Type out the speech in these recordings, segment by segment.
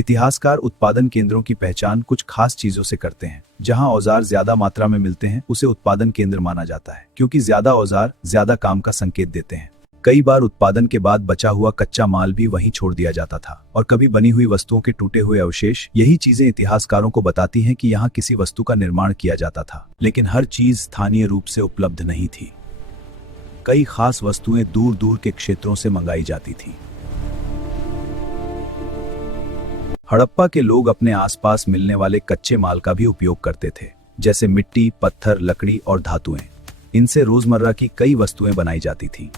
इतिहासकार उत्पादन केंद्रों की पहचान कुछ खास चीजों से करते हैं। जहां औजार ज्यादा मात्रा में मिलते हैं उसे उत्पादन केंद्र माना जाता है, क्योंकि ज्यादा औजार ज्यादा काम का संकेत देते हैं। कई बार उत्पादन के बाद बचा हुआ कच्चा माल भी वहीं छोड़ दिया जाता था और कभी बनी हुई वस्तुओं के टूटे हुए अवशेष। यही चीजें इतिहासकारों को बताती हैं कि यहाँ किसी वस्तु का निर्माण किया जाता था, लेकिन हर चीज स्थानीय रूप से उपलब्ध नहीं थी। कई खास वस्तुएं दूर दूर के क्षेत्रों से मंगाई जाती थी। हड़प्पा के लोग अपने आसपास मिलने वाले कच्चे माल का भी उपयोग करते थे, जैसे मिट्टी, पत्थर, लकड़ी और धातुएं। इनसे रोजमर्रा की कई वस्तुएं बनाई जाती थीं।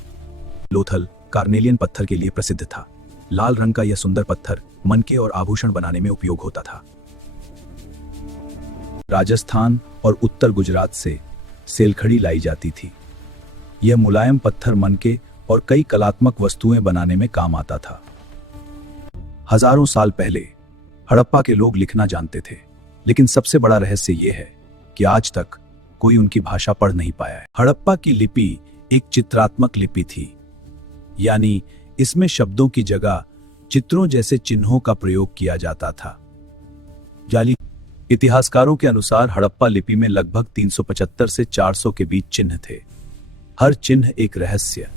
लोथल कार्नेलियन पत्थर के लिए प्रसिद्ध था। लाल रंग का यह सुंदर पत्थर मनके और आभूषण बनाने में उपयोग होता था। राजस्थान और उत्तर गुजरात से सेलखड़ी लाई जाती थी। यह मुलायम पत्थर मनके और कई कलात्मक वस्तुएं बनाने में काम आता था। हजारों साल पहले हड़प्पा के लोग लिखना जानते थे, लेकिन सबसे बड़ा रहस्य यह है कि आज तक कोई उनकी भाषा पढ़ नहीं पाया है। हड़प्पा की लिपि एक चित्रात्मक लिपि थी, यानी इसमें शब्दों की जगह चित्रों जैसे चिन्हों का प्रयोग किया जाता था। जाली इतिहासकारों के अनुसार हड़प्पा लिपि में लगभग 375 से 400 के बीच चिन्ह थे। हर चिन्ह एक रहस्य,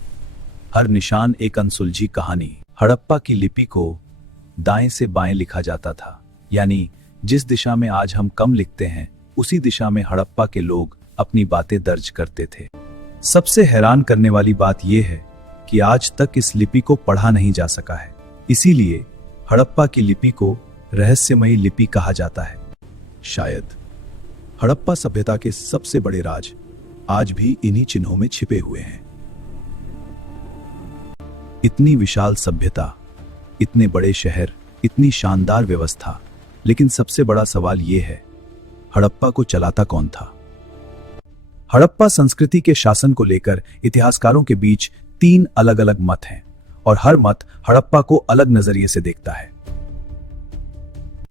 हर निशान एक अनसुलझी कहानी। हड़प्पा की लिपि को दाएं से बाएं लिखा जाता था, यानी जिस दिशा में आज हम कम लिखते हैं उसी दिशा में हड़प्पा के लोग अपनी बातें दर्ज करते थे। सबसे हैरान करने वाली बात यह है कि आज तक इस लिपि को पढ़ा नहीं जा सका है। इसीलिए हड़प्पा की लिपि को रहस्यमयी लिपि कहा जाता है। शायद हड़प्पा सभ्यता के सबसे बड़े राज आज भी इन्हीं चिन्हों में छिपे हुए हैं। इतनी विशाल सभ्यता, इतने बड़े शहर, इतनी शानदार व्यवस्था, लेकिन सबसे बड़ा सवाल यह है, हड़प्पा को चलाता कौन था? हड़प्पा संस्कृति के शासन को लेकर इतिहासकारों के बीच 3 अलग अलग मत हैं और हर मत हड़प्पा को अलग नजरिए से देखता है।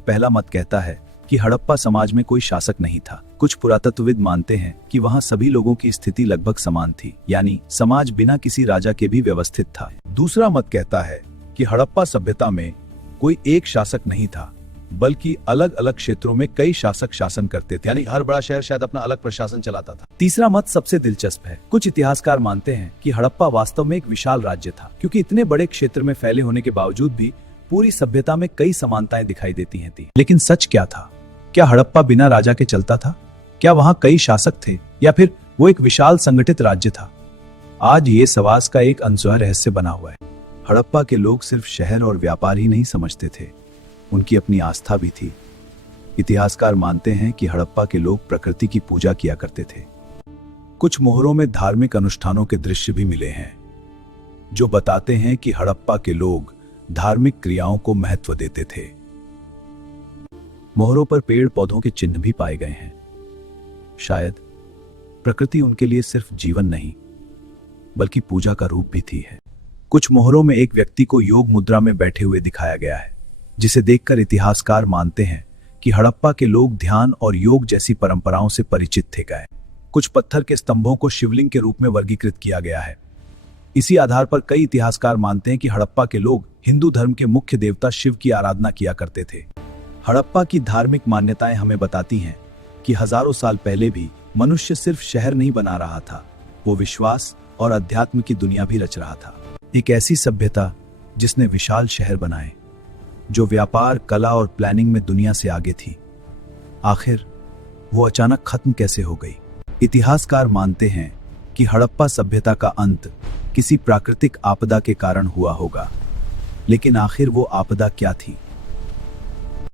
पहला मत कहता है कि हड़प्पा समाज में कोई शासक नहीं था। कुछ पुरातत्वविद मानते हैं कि वहां सभी लोगों की स्थिति लगभग समान थी, यानी समाज बिना किसी राजा के भी व्यवस्थित था। दूसरा मत कहता है कि हड़प्पा सभ्यता में कोई एक शासक नहीं था, बल्कि अलग अलग क्षेत्रों में कई शासक शासन करते थे, यानी हर बड़ा शहर शायद अपना अलग प्रशासन चलाता था। तीसरा मत सबसे दिलचस्प है। कुछ इतिहासकार मानते हैं कि हड़प्पा वास्तव में एक विशाल राज्य था, क्योंकि इतने बड़े क्षेत्र में फैले होने के बावजूद भी पूरी सभ्यता में कई समानताएं दिखाई देती हैं। लेकिन सच क्या था? क्या हड़प्पा बिना राजा के चलता था? क्या वहां कई शासक थे, या फिर वो एक विशाल संगठित राज्य था? आज ये सवाल का एक अनसुलझा रहस्य बना हुआ है। हड़प्पा के लोग सिर्फ शहर और व्यापार ही नहीं समझते थे, उनकी अपनी आस्था भी थी। इतिहासकार मानते हैं कि हड़प्पा के लोग प्रकृति की पूजा किया करते थे। कुछ मोहरों में धार्मिक अनुष्ठानों के दृश्य भी मिले हैं, जो बताते हैं कि हड़प्पा के लोग धार्मिक क्रियाओं को महत्व देते थे। मोहरों पर पेड़ पौधों के चिन्ह भी पाए गए हैं। शायद प्रकृति उनके लिए सिर्फ जीवन नहीं, बल्कि पूजा का रूप भी थी है। कुछ मोहरों में एक व्यक्ति को योग मुद्रा में बैठे हुए दिखाया गया है, जिसे देखकर इतिहासकार मानते हैं कि हड़प्पा के लोग ध्यान और योग जैसी परंपराओं से परिचित थे। गए कुछ पत्थर के स्तंभों को शिवलिंग के रूप में वर्गीकृत किया गया है। इसी आधार पर कई इतिहासकार मानते हैं कि हड़प्पा के लोग हिंदू धर्म के मुख्य देवता शिव की आराधना किया करते थे। हड़प्पा की धार्मिक मान्यताएं हमें बताती हैं कि हजारों साल पहले भी मनुष्य सिर्फ शहर नहीं बना रहा था, वो विश्वास और अध्यात्म की दुनिया भी रच रहा था। एक ऐसी सभ्यता जिसने विशाल शहर बनाए, जो व्यापार, कला और प्लानिंग में दुनिया से आगे थी। आखिर वो अचानक खत्म कैसे हो गई? इतिहासकार मानते हैं कि हड़प्पा सभ्यता का अंत किसी प्राकृतिक आपदा के कारण हुआ होगा, लेकिन आखिर वो आपदा क्या थी?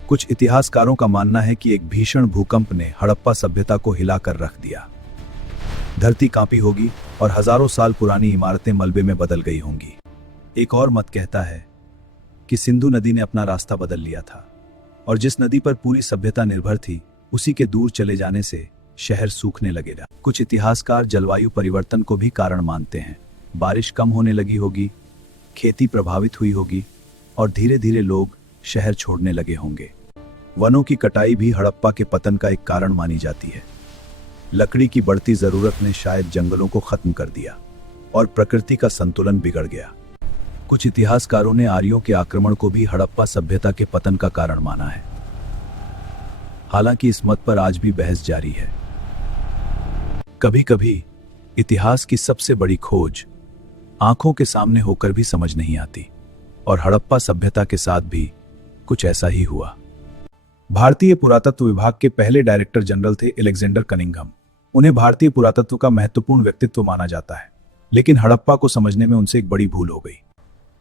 कुछ इतिहासकारों का मानना है कि एक भीषण भूकंप ने हड़प्पा सभ्यता को हिलाकर रख दिया। धरती कांपी होगी और हजारों साल पुरानी इमारतें मलबे में बदल गई होंगी। एक और मत कहता है कि सिंधु नदी ने अपना रास्ता बदल लिया था और जिस नदी पर पूरी सभ्यता निर्भर थी, उसी के दूर चले जाने से शहर सूखने लगेगा। कुछ इतिहासकार जलवायु परिवर्तन को भी कारण मानते हैं। बारिश कम होने लगी होगी, खेती प्रभावित हुई होगी और धीरे धीरे लोग शहर छोड़ने लगे होंगे। वनों की कटाई भी हड़प्पा के पतन का एक कारण मानी जाती है। लकड़ी की बढ़ती जरूरत ने शायद जंगलों को खत्म कर दिया और प्रकृति का संतुलन बिगड़ गया। कुछ इतिहासकारों ने आर्यों के आक्रमण को भी हड़प्पा सभ्यता के पतन का कारण माना है। हालांकि इस मत पर आज भी बहस जारी है। कभी कभी इतिहास की सबसे बड़ी खोज आंखों के सामने होकर भी समझ नहीं आती, और हड़प्पा सभ्यता के साथ भी कुछ ऐसा ही हुआ। भारतीय पुरातत्व विभाग के पहले डायरेक्टर जनरल थे अलेक्जेंडर कनिंघम। उन्हें भारतीय पुरातत्व का महत्वपूर्ण व्यक्तित्व माना जाता है, लेकिन हड़प्पा को समझने में उनसे एक बड़ी भूल हो गई।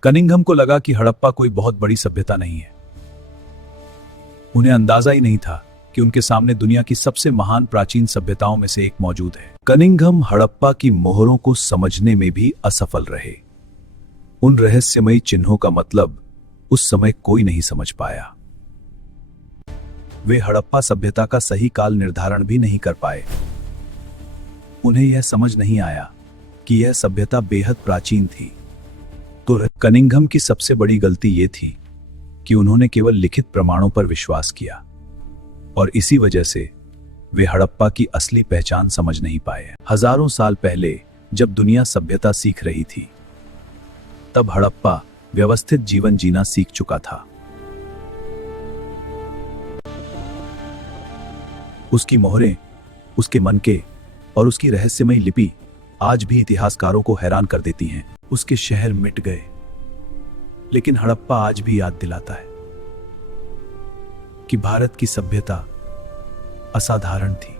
कनिंघम को लगा कि हड़प्पा कोई बहुत बड़ी सभ्यता नहीं है। उन्हें अंदाजा ही नहीं था कि उनके सामने दुनिया की सबसे महान प्राचीन सभ्यताओं में से एक मौजूद है। कनिंघम हड़प्पा की मोहरों को समझने में भी असफल रहे। उन रहस्यमयी चिन्हों का मतलब उस समय कोई नहीं समझ पाया। वे हड़प्पा सभ्यता का सही काल निर्धारण भी नहीं कर पाए। उन्हें यह समझ नहीं आया कि यह सभ्यता बेहद प्राचीन थी। तो कनिंघम की सबसे बड़ी गलती यह थी कि उन्होंने केवल लिखित प्रमाणों पर विश्वास किया, और इसी वजह से वे हड़प्पा की असली पहचान समझ नहीं पाए। हजारों साल पहले जब दुनिया सभ्यता सीख रही थी, तब हड़प्पा व्यवस्थित जीवन जीना सीख चुका था। उसकी मोहरें, उसके मनके और उसकी रहस्यमयी लिपि आज भी इतिहासकारों को हैरान कर देती हैं। उसके शहर मिट गए, लेकिन हड़प्पा आज भी याद दिलाता है कि भारत की सभ्यता असाधारण थी।